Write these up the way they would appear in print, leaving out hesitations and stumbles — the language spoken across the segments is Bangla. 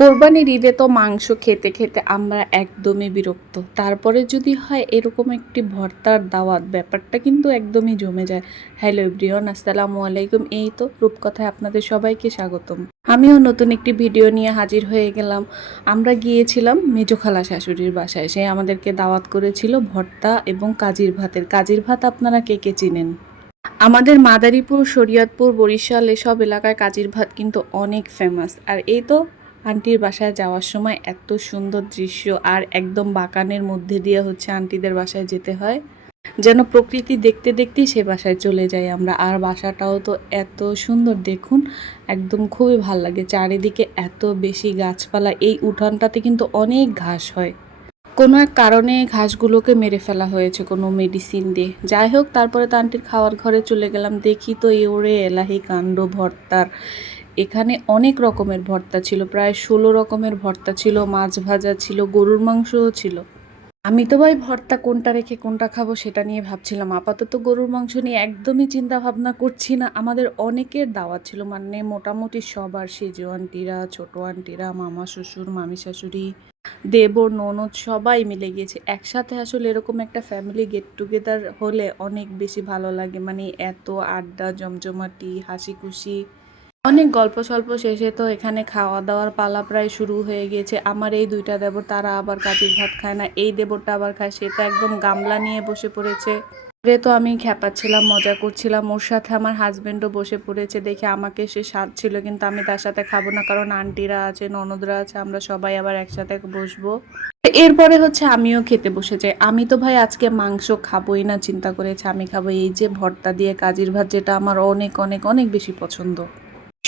কোরবানির ঈদে তো মাংস খেতে খেতে আমরা একদমই বিরক্ত। তারপরে যদি হয় এরকম একটি ভর্তার দাওয়াত, ব্যাপারটা কিন্তু একদমই জমে যায়। হ্যালো এভরিওয়ান, আসসালামু আলাইকুম। এই তো রূপকথায় আপনাদের সবাইকে স্বাগতম। আমিও নতুন একটি ভিডিও নিয়ে হাজির হয়ে গেলাম। আমরা গিয়েছিলাম মেজো খালা শাশুড়ির বাসায়। সে আমাদেরকে দাওয়াত করেছিল ভর্তা এবং কাজির ভাতের। কাজির ভাত আপনারা কে কে চিনেন? আমাদের মাদারীপুর, শরীয়তপুর, বরিশাল এসব এলাকায় কাজির ভাত কিন্তু অনেক ফেমাস। আর এই তো আন্টির বাসায় যাওয়ার সময় এত সুন্দর দৃশ্য, আর একদম বাগানের মধ্যে দিয়ে হচ্ছে আন্টিদের বাসায় যেতে হয়, যেন প্রকৃতি দেখতে দেখতেই সে বাসায় চলে যাই আমরা। আর বাসাটাও তো এত সুন্দর, দেখুন একদম খুবই ভাল লাগে। চারিদিকে এত বেশি গাছপালা, এই উঠানটাতে কিন্তু অনেক ঘাস হয়। কোনো এক কারণে ঘাসগুলোকে মেরে ফেলা হয়েছে কোনো মেডিসিন দিয়ে। যাই হোক, তারপরে তো আন্টির খাওয়ার ঘরে চলে গেলাম। দেখি তো এ ওরে এলাহি কাণ্ড ভর্তার। এখানে অনেক রকমের ভর্তা ছিল, প্রায় 16 রকমের ভর্তা ছিল, মাছ ভাজা ছিল, গরুর মাংসও ছিল। আমি তো ভাই ভর্তা কোনটা রেখে কোনটা খাবো সেটা নিয়ে ভাবছিলাম। আপাতত গরুর মাংস নিয়ে একদমই চিন্তা ভাবনা করছি না। আমাদের অনেকের দাওয়াত ছিল, মানে মোটামুটি সবার, সেজো আন্টিরা, ছোট আন্টিরা, মামা শ্বশুর, মামি শাশুড়ি, দেবর, ননদ সবাই মিলে গিয়েছে একসাথে। আসলে এরকম একটা ফ্যামিলি গেট টুগেদার হলে অনেক বেশি ভালো লাগে। মানে এত আড্ডা, জমজমাটি, হাসি খুশি, অনেক গল্প স্বল্প শেষে তো এখানে খাওয়া দাওয়ার পালা প্রায় শুরু হয়ে গিয়েছে। আমার এই দুইটা দেবর, তারা আবার কাজির ভাত খায় না। এই দেবরটা আবার খায়, সে তো একদম গামলা নিয়ে বসে পড়েছে। রে তো আমি খ্যাপাচ্ছিলাম, মজা করছিলাম। ওর সাথে আমার হাজবেন্ডও বসে পড়েছে। দেখে আমাকে সে স্বাদ ছিল, কিন্তু আমি তার সাথে খাবো না, কারণ আন্টিরা আছে, ননদরা আছে, আমরা সবাই আবার একসাথে বসবো। এরপরে হচ্ছে আমিও খেতে বসে যাই। আমি তো ভাই আজকে মাংস খাবোই না, চিন্তা করেছি আমি খাবো এই যে ভর্তা দিয়ে কাজির ভাত, যেটা আমার অনেক অনেক অনেক বেশি পছন্দ।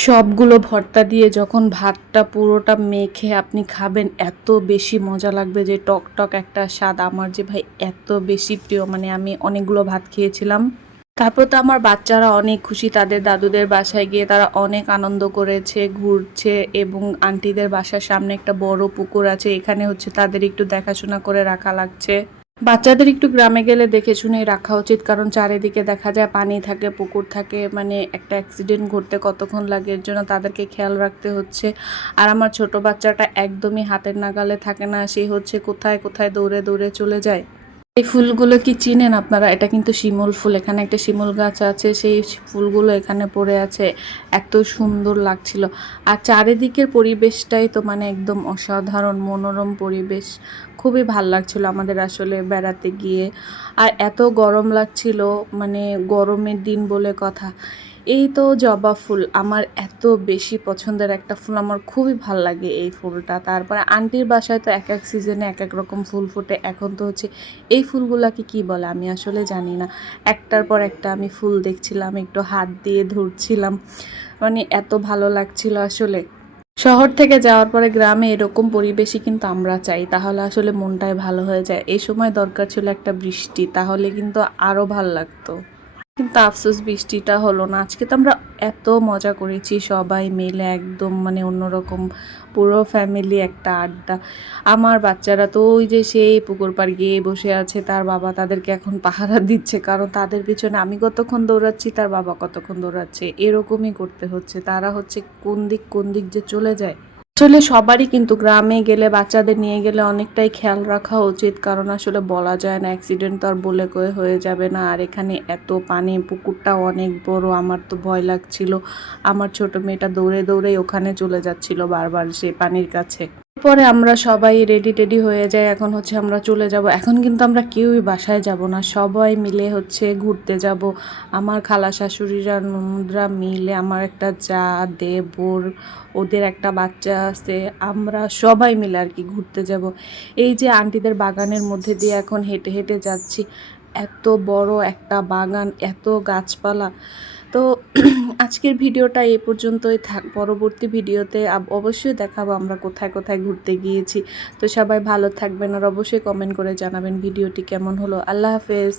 সবগুলো ভর্তা দিয়ে যখন ভাতটা পুরোটা মেখে আপনি খাবেন, এত বেশি মজা লাগবে যে টক টক একটা স্বাদ। আমার যে ভাই এত বেশি প্রিয়, মানে আমি অনেকগুলো ভাত খেয়েছিলাম। তারপর তো আমার বাচ্চারা অনেক খুশি, তাদের দাদুদের বাসায় গিয়ে তারা অনেক আনন্দ করেছে, ঘুরছে। এবং আন্টিদের বাসার সামনে একটা বড় পুকুর আছে, এখানে হচ্ছে তাদের একটু দেখাশোনা করে রাখা লাগছে। বাচ্চাদের একটু গ্রামে গেলে দেখে শুনে রাখা উচিত, কারণ চারিদিকে দেখা যায় পানি থাকে, পুকুর থাকে, মানে একটা অ্যাক্সিডেন্ট ঘটতে কতক্ষণ লাগে, এর জন্য তাদেরকে খেয়াল রাখতে হচ্ছে। আর আমার ছোট বাচ্চাটা একদমই হাতের নাগালে থাকে না, সে হচ্ছে কোথায় কোথায় দৌড়ে দৌড়ে চলে যায়। এই ফুলগুলো কি চিনেন আপনারা? এটা কিন্তু শিমুল ফুল। এখানে একটা শিমুল গাছ আছে, সেই ফুলগুলো এখানে পড়ে আছে। এত সুন্দর লাগছিল। আর চারিদিকের পরিবেশটাই তো মানে একদম অসাধারণ মনোরম পরিবেশ। খুবই ভাল লাগছিল আমাদের আসলে বেড়াতে গিয়ে। আর এত গরম লাগছিল, মানে গরমের দিন বলে কথা। এই তো জবা ফুল আমার এত বেশি পছন্দের একটা ফুল, আমার খুবই ভাল লাগে এই ফুলটা। তারপরে আন্টির বাসায় তো এক এক সিজনে এক এক রকম ফুল ফোটে। এখন তো হচ্ছে এই ফুলগুলাকে কি বলে আমি আসলে জানি না। একটার পর একটা আমি ফুল দেখছিলাম, একটু হাত দিয়ে ধরছিলাম, মানে এত ভালো লাগছিল আসলে। শহর থেকে যাওয়ার পরে গ্রামে এরকম পরিবেশই কিন্তু আমরা চাই, তাহলে আসলে মনটাই ভালো হয়ে যায়। এই সময় দরকার ছিল একটা বৃষ্টি, তাহলে কিন্তু আরও ভাল লাগতো। কিন্তু আফসোস বৃষ্টিটা হলো না। আজকে তো আমরা এত মজা করেছি সবাই মিলে, একদম মানে অন্যরকম পুরো ফ্যামিলি একটা আড্ডা। আমার বাচ্চারা তো ওই যে সেই পুকুর পাড় গিয়ে বসে আছে, তার বাবা তাদেরকে এখন পাহারা দিচ্ছে, কারণ তাদের পিছনে আমি কতক্ষণ দৌড়াচ্ছি, তার বাবা কতক্ষণ দৌড়াচ্ছে, এরকমই করতে হচ্ছে। তারা হচ্ছে কোন দিক যে চলে যায়। আসলে সবারই কিন্তু গ্রামে গেলে, বাচ্চাদের নিয়ে গেলে অনেকটাই খেয়াল রাখা উচিত, কারণ আসলে বলা যায় না, অ্যাক্সিডেন্ট তো আর বলে কয়ে হয়ে যাবে না। আর এখানে এত পানি, পুকুরটাও অনেক বড়, আমার তো ভয় লাগছিল। আমার ছোট মেয়েটা দৌড়ে দৌড়ে ওখানে চলে যাচ্ছিল বারবার সে পানির কাছে। পরে আমরা সবাই রেডি টেডি হয়ে যাই, এখন হচ্ছে আমরা চলে যাব। এখন কিন্তু আমরা কেউই বাসায় যাব না, সবাই মিলে হচ্ছে ঘুরতে যাব। আমার খালা শাশুড়িরা, ননদরা মিলে, আমার একটা যা, দেবর, ওদের একটা বাচ্চা আছে, আমরা সবাই মিলে আর কি ঘুরতে যাব। এই যে আন্টিদের বাগানের মধ্যে দিয়ে এখন হেঁটে হেঁটে যাচ্ছি, এত বড় একটা বাগান, এত গাছপালা। তো আজকের ভিডিওটা এই পর্যন্তই থাক। পরবর্তী ভিডিওতে অবশ্যই দেখাবো আমরা কোথায় কোথায় ঘুরতে গিয়েছি। তো সবাই ভালো থাকবেন, আর অবশ্যই কমেন্ট করে জানাবেন ভিডিওটি কেমন হলো। আল্লাহ হাফেজ।